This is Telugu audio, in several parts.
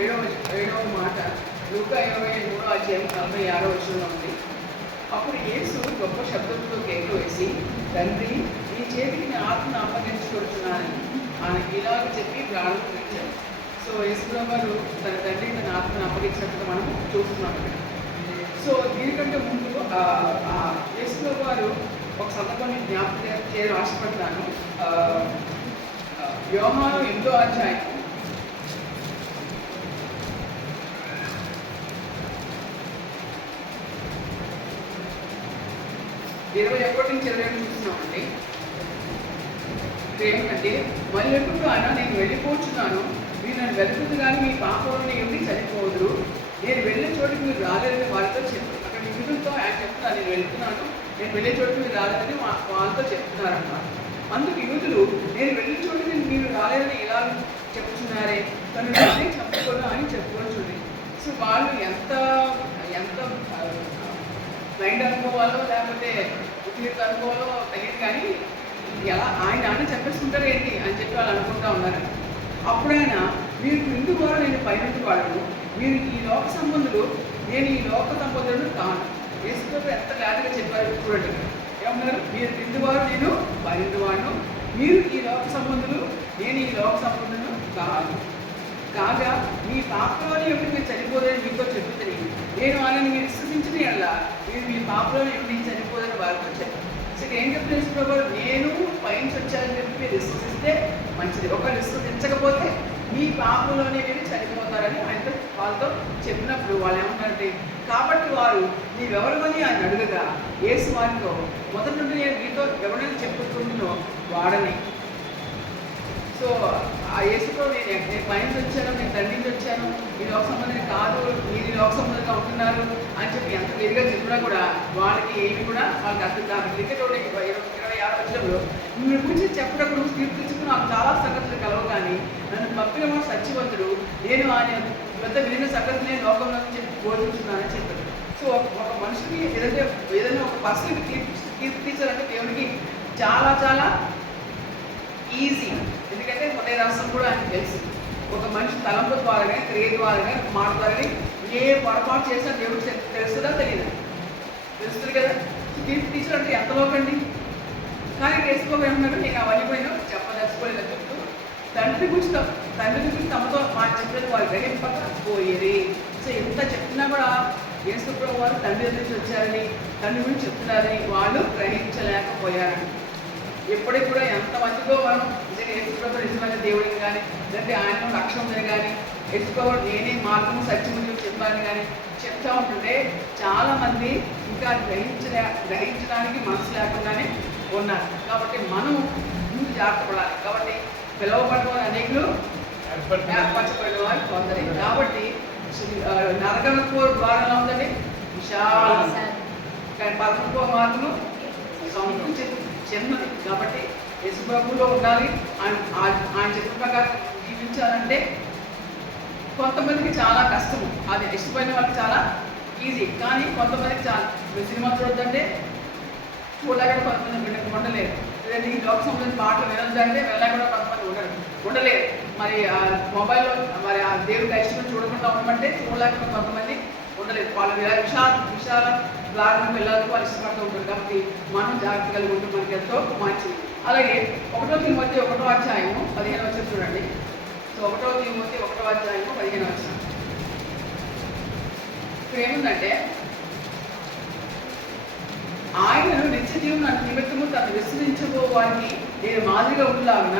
ఏడవ ఏడవ మాట లూకా 23:46 ఉంది. అప్పుడు యేసు గొప్ప శబ్దంతో కేకలు వేసి, తండ్రి, నీ చేతికి నా ఆత్మను అప్పగించుకొచ్చున్నానని ఆయన ఇలాగ చెప్పి ప్రాణం విడిచారు. సో యేసుప్రభువు వారు తన తండ్రికి తన ఆత్మను అప్పగించినట్టుగా మనం చూస్తున్నాం ఇక్కడ. సో దీనికంటే ముందు యేసుప్రభువు వారు ఒక సందర్భాన్ని జ్ఞాపకం చేయడం ఆశపడతాను. యోహాను 8వ అధ్యాయం 21-22 చూస్తున్నామండి. ఏమిటంటే, మళ్ళెప్పుడు ఆయన నేను వెళ్ళిపోతున్నాను, మీరు నన్ను వెతుకుతూ కానీ మీ పాపంలో ఏమిటి చనిపోదురు, నేను వెళ్ళే చోటుకి మీరు రాలేదని వారితో చెప్పారు. అక్కడ యూదులతో ఆయన చెప్తున్నారు, నేను వెళ్తున్నాను, నేను వెళ్ళే చోటుకి మీరు రాలేదని వాళ్ళతో చెప్తున్నారన్నమాట. అందుకు యూదులు, నేను వెళ్ళే చోటుకి మీరు రాలేదని ఇలా చెప్తున్నారే, తను వెళ్ళి చంపుకోను అని చెప్పుకొని చూడండి. సో వాళ్ళు ఎంత ఎంత మైండ్ అనుకోవాలో లేకపోతే ఉద్యోగ అనుకోవాలో తెలియదు, కానీ ఎలా ఆయన చెప్పేసుకుంటారు ఏంటి అని చెప్పి వాళ్ళు అనుకుంటా ఉన్నారు. అప్పుడు ఆయన, మీరు క్రింది వారు, నేను పైనుండి వాడను, మీరు ఈ లోక సంబంధులు, నేను ఈ లోక సంబంధులను కాను. యేసుప్రభువు ఎంత క్లారిటీగా చెప్పారు చూడండి. ఏమన్నారు? మీరు క్రింది వారు, నేను పైనుండి వాడను, మీరు ఈ లోక సంబంధులు, నేను ఈ లోక సంబంధులను కాను. కాగా మీ పాపంలోనే ఎప్పుడు మీరు చనిపోదని మీతో చెబుతుంది, నేను వాళ్ళని మీరు విశ్వసించిన ఎలా మీరు మీ పాపంలోనే ఎప్పుడు చనిపోదని వారితో చెప్పారు. సో ఏం చెప్తే యేసుప్రభువు, నేను పైనుంచి వచ్చారని చెప్పి మీరు విశ్వసిస్తే మంచిది, ఒకరు విశ్వసించకపోతే మీ పాపంలోనే మీరు చనిపోతారని ఆయనతో వాళ్ళతో చెప్పినప్పుడు వాళ్ళు ఏమంటారంటే, కాబట్టి వారు నీవెవరివని ఆయన అడుగగా యేసు వారితో, మొదటి నుండి నేను మీతో ఎవరైనా చెప్పుకుంటున్నో వాడని. సో ఆ యేసుతో నేను పైనుంచి వచ్చాను, నేను తండ్రి నుంచి వచ్చాను, ఈ లోక సంబంధం కాదు, మీరు ఈ లోక సంబంధంగా ఉంటున్నారు అని చెప్పి ఎంత క్లియర్గా చెప్పినా కూడా వాళ్ళకి ఏమి కూడా వాళ్ళకి అర్థం కాదు. క్రికెట్ 26 వచ్చినప్పుడు మీ గురించి చెప్పినప్పుడు కీర్తించుకుని నాకు చాలా సంగతులు కలవు, కానీ నన్ను పంపిన వాడు సత్యవంతుడు, నేను ఆయన పెద్ద వినిన సంగతి నేను లోకంలో చెప్పి బోధించున్నానని చెప్పాడు. సో ఒక మనిషికి ఏదైనా ఒక పర్సన్కి కీర్తించాలంటే దేవునికి చాలా చాలా ఈజీ. ఎందుకంటే హృదయ రహస్యం కూడా ఆయనకు తెలుసు. ఒక మనిషి తలంపు ద్వారానే, క్రియ ద్వారానే, మాట ద్వారానే ఏ పొరపాటు చేసినా దేవుడికి తెలుస్తుందా తెలియదు, తెలుస్తుంది కదా. కీర్తించడం అంటే ఎంతలోకండి. కానీ వేసుకోమేమన్నాడు, నేను అవన్నీ పోయినా చెప్పదలుచుకోలేదని చెప్తూ తండ్రి గురించి తమతో మాట చెప్పేది వారు గ్రహింపక పోయేది. సో ఎంత చెప్పినా కూడా యేసుప్రభువు వారు తండ్రి నుంచి వచ్చారని, తండ్రి గురించి చెప్తున్నారని వాళ్ళు గ్రహించలేకపోయారని. ఎప్పటికి కూడా ఎంతమందితో మనం నిజంగా యేసుప్రభువు నిజమైన దేవుడిని కానీ, లేదంటే ఆయన రక్షణ ఉందని కానీ, యేసుప్రభువు నేనే మార్గము సత్యము చెప్పాలని కానీ చెప్తా ఉంటుంటే చాలామంది ఇంకా గ్రహించడానికి మనసు లేకుండానే ఉన్నారు. కాబట్టి మనం ముందు జాగ్రత్త పడాలి. కాబట్టి పిలువబడిన వారు అనేకులు, ఏర్పరచబడిన వారు కొందరే. కాబట్టి నరకపు ద్వారంలో ఉందండి విశాలం, కానీ పరమపు మార్గము చిన్నది. కాబట్టి యేసుప్రభువులో ఉండాలి. ఆయన చెప్పిన ప్రకారం జీవించాలంటే కొంతమందికి చాలా కష్టము, అది ఇష్టమైన వాళ్ళకి చాలా ఈజీ, కానీ కొంతమందికి చాలా. సినిమా చూడొద్దంటే చూడలేక కొంతమంది ఉండలేరు. లేదంటే ఈ లోక సంబంధించిన పాటలు వినొద్దంటే వెళ్ళకుండా కొంతమంది ఉండలేరు. మరి ఆ మొబైల్లో మరి ఆ దేవుడికి ఇష్టం చూడకుండా ఉండమంటే చూడలేకుండా కొంతమంది ఉండలేదు. వాళ్ళు విశాల లాగా పిల్లలకు వాళ్ళు ఇష్టపడుతూ ఉంటారు. కాబట్టి మనం జాగ్రత్త కలిగి ఉంటే మనకి ఎంతో మంచిది. అలాగే 1 తిమోతి 1వ అధ్యాయము 15వ వచనం చూడండి. సో 1 తిమోతి 1వ అధ్యాయము 15వ వచనం ఇక్కడ ఏముందంటే, ఆయనను నిత్య జీవన నిమిత్తము తను విశ్వసించబో వారికి నేను మాదిరిగా ఉండలాగున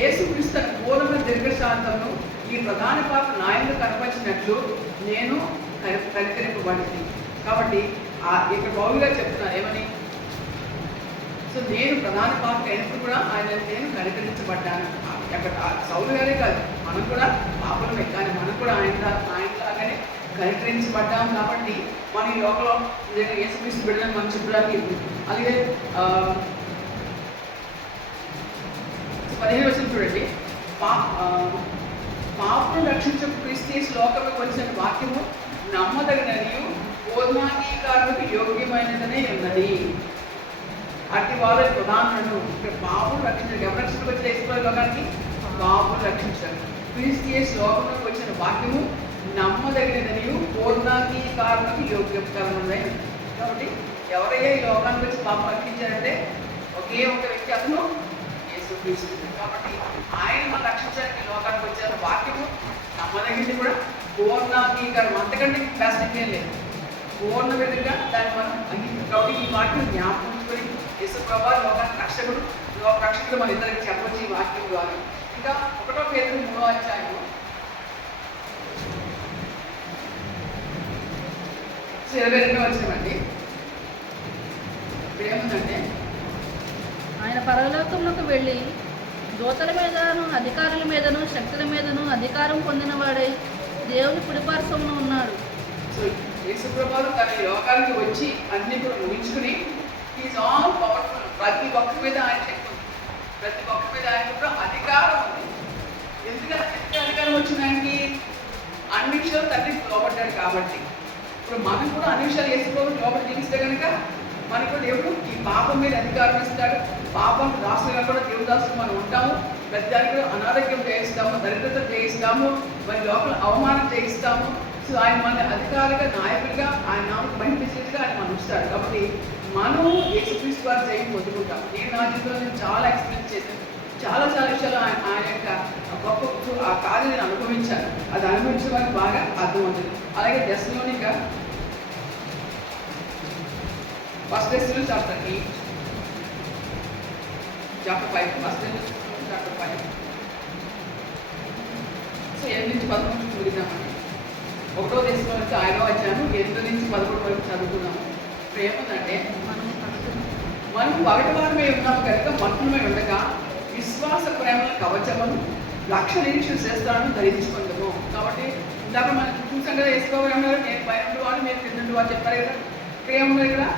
యేసుక్రీస్తు తన పూర్ణ దీర్ఘశాంతమును ఈ ప్రధాన పాత్ర నాయకులు కనపరిచినట్లు నేను కనికరింపబడింది. కాబట్టి ఇక్కడ బాగుగా చెప్తున్నారు ఏమని, సో నేను ప్రధాన పాత్ర అయినప్పుడు కూడా నేను కనికరించబడ్డాను. అక్కడ సౌలు గారే కాదు, మనం కూడా పాపలమే, కానీ మనం కూడా ఆయనలాగానే కనికరించబడ్డాం. కాబట్టి మన ఈ లోకంలో యేసుక్రీస్తు బిడ్డలను మనం చెప్పడానికి. అలాగే 15వ వచనం చూడండి. పాపను రక్షించే క్రీస్తు లోకంలోకి వచ్చిన వాక్యము నమ్మదగినది, పూర్ణాంగీకారులకు యోగ్యమైనదనే ఉన్నది. అట్టి వాళ్ళ ప్రధానులను పాపను రక్షించారు. ఎవరు రక్షించకు వచ్చిన యేసుప్రభువు లోకానికి? పాపను రక్షించారు. క్రీస్తు యేసు లోకంలోకి వచ్చిన వాక్యము నమ్మదగినదనియు పూర్ణాంగీకారణకు యోగ్యకరమైనది. కాబట్టి ఎవరయ్యా ఈ లోకానికి వచ్చి పాపం రక్షించారంటే ఒకే ఒక వ్యక్తి, అతను యేసుక్రీస్తు. కాబట్టి ఆయన మనం రక్షించడానికి లోకానికి వచ్చారు. వాక్యము నమ్మదగింది కూడా పూర్ణాంగీకారం, అంతకంటే బెస్ట్ ఏం లేదు. పూర్ణ విధంగా దాన్ని మనం కాబట్టి ఈ వాక్యం జ్ఞాపకం ఉంచుకొని యేసు ప్రభువు లోకానికి రక్షకుడు, లోక రక్షకుడు మన ఇద్దరికి చెప్పవచ్చు ఈ వాక్యం ద్వారా. ఇంకా 1 పేతురు 3వ అధ్యాయం 22వ వచనమండి. ఇప్పుడు ఏముందంటే, ఆయన పరలోకములకు వెళ్ళి దూతల మీదను అధికారుల మీదను శక్తుల మీదను అధికారం పొందిన వాడే దేవుని కుడిపార్శ్వమున ఉన్నాడు. సో యేసుప్రభువు తన లోకానికి వచ్చి అన్ని కూడా ముగించుకుని ఈజ్ ఆల్ పవర్ఫుల్. ప్రతి ఒక్క మీద ఆయన శక్తి ఉంది, ప్రతి ఒక్క మీద ఆయన కూడా అధికారం ఉంది. ఎందుకంటే అధికారం వచ్చింది ఆయనకి? అన్ని విషయాలు తండ్రికి లోపడ్డాడు కాబట్టి. ఇప్పుడు మనం కూడా అన్ని విషయాలు యేసుప్రభువు లోపల జీవిస్తే కనుక మనకు దేవుడు ఈ పాపం మీద అధికారం ఇస్తాడు. పాపం దాసులుగా కూడా దేవుదాసులు మనం ఉంటాము. ప్రతి దానికి కూడా అనారోగ్యం చేయిస్తాము, దరిద్రత చేయిస్తాము, మరి లోపల అవమానం చేయిస్తాము. సో ఆయన మన అధికారులుగా నాయకులుగా ఆయన నామకు మహిపించేట్టుగా ఆయన మనం ఇస్తాడు. కాబట్టి మనము యేసుక్రీస్తు వారి జయం పొందుకుంటాం. నేను నా జీవితంలో చాలా ఎక్స్పీరియన్స్ చేశాను. చాలా విషయాలు ఆయన యొక్క గొప్ప ఆ కార్యం నేను అనుభవించాను. అది అనుభవించే వారికి బాగా అర్థమవుతుంది. అలాగే దశలోనిక 1 Thessalonians chapter 8, chapter 5, 1 Thessalonians chapter 5. So 8 నుంచి 11 చూద్దామండి. 1వ దశలోనిక 5వ అధ్యాయం 8 నుంచి 11 వరకు చదువుకున్నాము. ఇప్పుడు ఏముందంటే, మనం పగటివారమై ఉన్నాము కనుక మత్తులమై ఉండగా విశ్వాస ప్రేమల కవచమును లక్ష్య నిరీక్షణ చేస్తాను ధరించుకుందాము. కాబట్టి ఇందాక మనం చూసాం కదా, వేసుకోవాలన్నారు నేను పైన వాడు మీరు కింద వాడు చెప్పారు కదా. ఇక్కడ ఏమున్నారు కదా,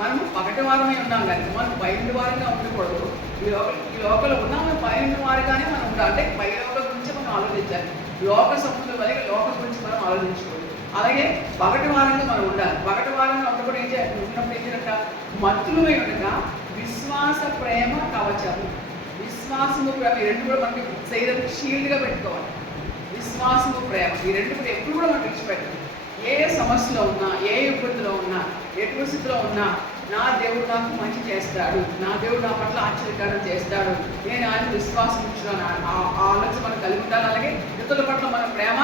మనము పగటి వారమై ఉన్నాం కనుక మనం పైన వారంగా ఉండకూడదు. ఈ లోకలు ఉన్నాము పైన వారిగానే మనం ఉండాలి. అంటే పై లోకం గురించి మనం ఆలోచించాలి. లోక సంబంధం వల్ల లోకం గురించి మనం ఆలోచించుకోవాలి. అలాగే పగటి వారంగా మనం ఉండాలి. పగటి వారంగా ఉన్నప్పుడు ఏం చేయాలి? ఉన్నప్పుడు ఏం చేయాలంట? మత్తులమై ఉండగా విశ్వాస ప్రేమ కవచము. విశ్వాసము ప్రేమ ఈ రెండు కూడా మనకి శరీరానికి షీల్డ్గా పెట్టుకోవాలి. విశ్వాసము ప్రేమ ఈ రెండు కూడా ఎప్పుడు కూడా మనం విడిచిపెట్టాలి. ఏ సమస్యలో ఉన్నా, ఏ ఇబ్బందిలో ఉన్నా, ఎటువంటి స్థితిలో ఉన్నా నా దేవుడు నాకు మంచి చేస్తాడు, నా దేవుడు నా పట్ల ఆశ్చర్యకరం చేస్తాడు, నేను ఆయన విశ్వాసం ఉంచున్నాను, ఆ ఆలోచన మనం కలిగి ఉండాలి. అలాగే ఇతరుల పట్ల మనం ప్రేమ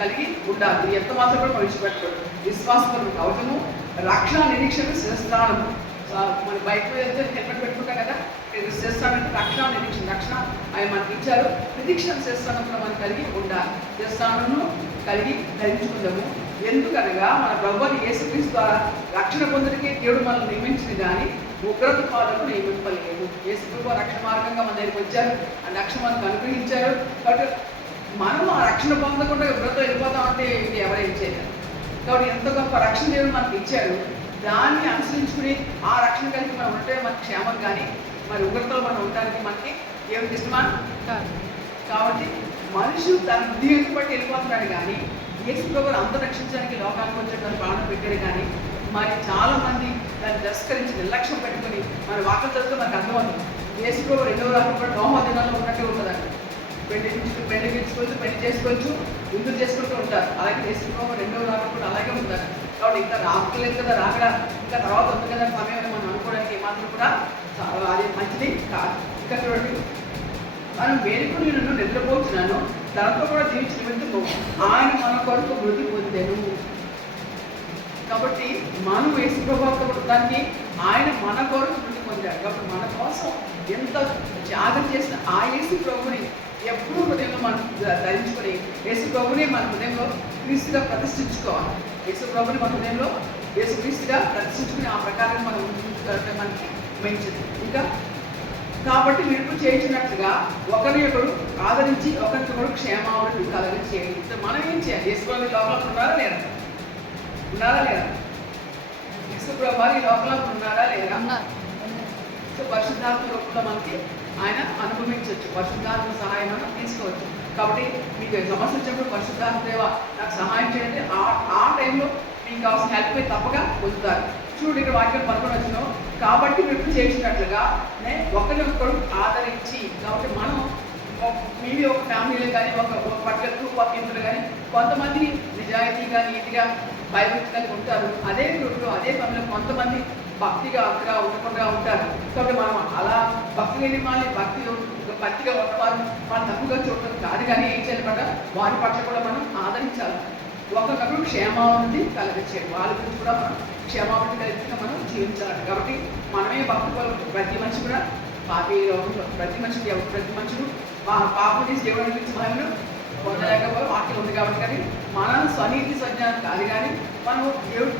కలిగి ఉండాలి. ఎంత మాత్రం కూడా మనం విడిచిపెట్టకూడదు. విశ్వాసం కవచము, రక్షణ నిరీక్షణ శిరస్త్రాణము. మన బైక్ మీద వెళ్తే హెల్మెట్ పెట్టుకుంటాం కదా, శిరస్త్రాణం రక్షణ నిరీక్షణ. రక్షణ ఆయన మనకి ఇచ్చారు. నిరీక్షణ శిరస్త్రాణం కూడా మనం కలిగి ఉండాలి. శిరస్త్రాణము కలిగి ధరించుకుందాము. ఎందుకనగా మన ప్రభువు యేసుక్రీస్తు ద్వారా రక్షణ పొందడానికి దేవుడు మనల్ని నియమించింది కానీ ఉగ్రత పాలకు నియమింపలేదు. యేసుప్రభువు రక్షణ మార్గంగా మన దగ్గరికి వచ్చారు, ఆ రక్షణ మనకు అనుగ్రహించారు. బట్ మనం ఆ రక్షణ పొందకుండా ఉగ్రత వెళ్ళిపోతామంటే ఇది ఎవరేం చేయలేదు. కాబట్టి ఎంత గొప్ప రక్షణ దేవుడు మనకి ఇచ్చాడు, దాన్ని అనుసరించుకుని ఆ రక్షణ కలిగి మనం ఉంటే మనకి క్షేమం. కానీ మరి ఉగ్రతలో మనం ఉండడానికి మనకి దేవుడికి ఇష్టమా? కాబట్టి మనుషులు తన బుద్ధిని బట్టి వెళ్ళిపోతున్నాడు. కానీ యేసుప్రభువుని అంత రక్షించడానికి లోకానికి వచ్చేటువంటి ప్రాణం పెట్టాడు. కానీ మరి చాలామంది దాన్ని తిరస్కరించి నిర్లక్ష్యం పెట్టుకొని మన వాక్యం చదివితే మనకు అర్థమవుతుంది. యేసుప్రభువు 2వ రాకడ కూడా నోహ దినాల్లో ఉన్నట్టే ఉంటుందండి. పెళ్లి పెంచుకోవచ్చు, పెళ్లి చేసుకోవచ్చు, విందులు చేసుకుంటూ ఉంటారు. అలాగే యేసుప్రభువు 2వ రాకడ కూడా అలాగే ఉంటారు. కాబట్టి ఇంకా రాకలేదు కదా, రాకడా ఇంకా తర్వాత ఉంది కదా సమయం మనం అనుకోవడానికి ఏమాత్రం కూడా అది మంచిది కాదు. ఇంకా చూడండి, మనం వేడుకుని నన్ను నిద్రపోతున్నాను, దాంతో కూడా జీవించిన నిమిత్తము ఆయన మన కొరకు మృతి పొందాను. కాబట్టి మనం యేసు ప్రభావం దాన్ని ఆయన మన కొరకు మృతి పొందాడు. కాబట్టి మన కోసం ఎంత త్యాగం చేసిన ఆ యేసు ప్రభుని ఎప్పుడూ హృదయంలో మనం ధరించుకొని యేసు ప్రభుని మన హృదయంలో క్రీస్తుగా ప్రతిష్ఠించుకోవాలి. యేసు ప్రభుని మన హృదయంలో యేసు క్రీస్తుగా ప్రతిష్ఠించుకుని ఆ ప్రకారం మనం మనకి మంచిది. ఇంకా కాబట్టి విడుపు చేయించినట్లుగా ఒకరినొకరు ఆదరించి ఒకరికొకరు క్షేమావళి కలగ చేయండి. మనం ఏం చేయాలి? యేసుప్రభు లోపల ఉన్నారా లేదా? ఉన్నారా లేదా? యేసుప్రభు ఈ లోపల ఉన్నారా లేదా? సో పరిశుద్ధాత్మ రూపంలో మనకి ఆయన అనుభవించవచ్చు. పరిశుద్ధాత్మ సహాయం మనం తీసుకోవచ్చు. కాబట్టి మీకు సమస్య వచ్చినప్పుడు పరిశుద్ధాత్మ దేవ నాకు సహాయం చేయండి, ఆ టైంలో మీకు కావాల్సిన హెల్ప్ మీరు తప్పగా పొందుతారు. చూడు ఇక్కడ వాక్యం 11 వచ్చినాం. కాబట్టి విడుపు చేసినట్లుగా ఒకరినొకరు ఆదరించి. కాబట్టి మనం మీది ఒక ఫ్యామిలీలో కానీ ఒక పర్టికులర్ గ్రూప్ ఆఫ్ పీపుల్ కానీ కొంతమంది నిజాయితీగా నీతిగా భయభక్తిగా ఉంటారు. అదే గ్రూప్లో అదే పనిలో కొంతమంది భక్తిగా అక్కగా ఉండకుండా ఉంటారు. కాబట్టి మనం అలా భక్తి లేని వాళ్ళని భక్తిగా ఉన్నవారు మనం తప్పుగా చూడటం కాదు, కానీ ఏం చేయాలన్నమాట వారి పట్ల కూడా మనం ఆదరించాలి. ఒకరికొకరు క్షేమాభివృద్ధి కలిగించేది, వాళ్ళ గురించి కూడా మనం క్షేమాభివృద్ధి కలిగించగా మనం జీవించాలి. కాబట్టి మనమే భక్తి ప్రతి మనిషి కూడా పాపి ప్రతి మనుషుడు పాపం చేసి దేవుడి గురించి మహిమను పొందలేకపోతే వాక్యం ఉంది. కాబట్టి కానీ మన స్వనీతి స్వజ్ఞానం కాదు, కానీ మనం దేవుడు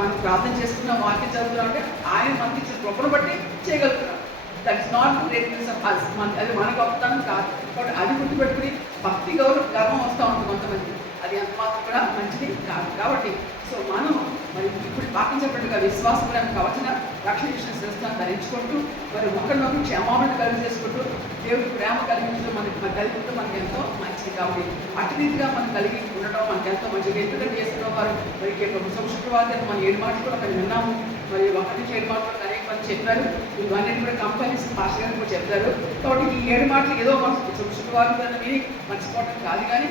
మనం ప్రార్థన చేసుకున్నాం, వాక్యం చదువుతున్నాం అంటే ఆయన మనకి ఇచ్చిన కృపను బట్టి చేయగలుగుతున్నాం. That is not greatness of us, అది మన గొప్పతనం కాదు. కాబట్టి అది గుర్తుపెట్టుకుని భక్తి గర్వం వస్తూ ఉంటుంది కొంతమంది, అది అంత మాత్రం కూడా మంచిది కాదు. కాబట్టి సో మనం మరి ఇప్పుడు వాక్యం చెప్పినట్టుగా విశ్వాసం కవచన రక్షణ శ్రేష్టాన్ని ధరించుకుంటూ మరి ఒకరినొకరు క్షమాపణ కలిగి చేసుకుంటూ దేవుడి ప్రేమ కలిగించడం కలిగితే మనకి ఎంతో మంచిది. కాబట్టి అటు రీతిగా మనం కలిగి ఉండటం మనకి ఎంతో మంచిది. ఎందుకంటే చేస్తున్న వారు మరి శుక్రవారం మనం 7 మాటలు కూడా మనం విన్నాము. మరి 1 నుంచి 7 మాటలు అనేక మంది చెప్పారు. ఇవన్నీ కూడా కంపెనీస్ మాస్టర్ గారు కూడా చెప్తారు. కాబట్టి ఈ 7 మాటలు ఏదో మనం శుక్రవారం విని మర్చిపోవటం కాదు, కానీ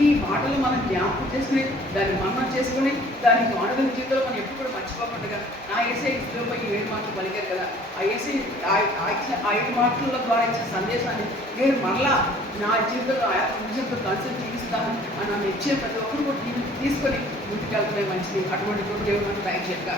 ఈ మాటలు మనం జ్ఞాపకం చేసుకుని దాన్ని మననం చేసుకుని దానికి అనుభవ జీవితంలో మనం ఎప్పుడు కూడా మర్చిపోకుండా నా ఏసై ఇస్లోపై ఈ 7 మాటలు పలికారు కదా, ఆ ఏసై ఆ 7 మాటల ద్వారా ఇచ్చిన సందేశాన్ని నేను మరలా నా జీవితంలో ఆ నిజంతో కన్సల్ట్ చేయిస్తాను అని నన్ను ఇచ్చే ప్రతి ఒక్కరు కూడా తీసుకొని ముందుకెళ్తమే మంచిది. అటువంటి దేవుడు మనకు దయచేయక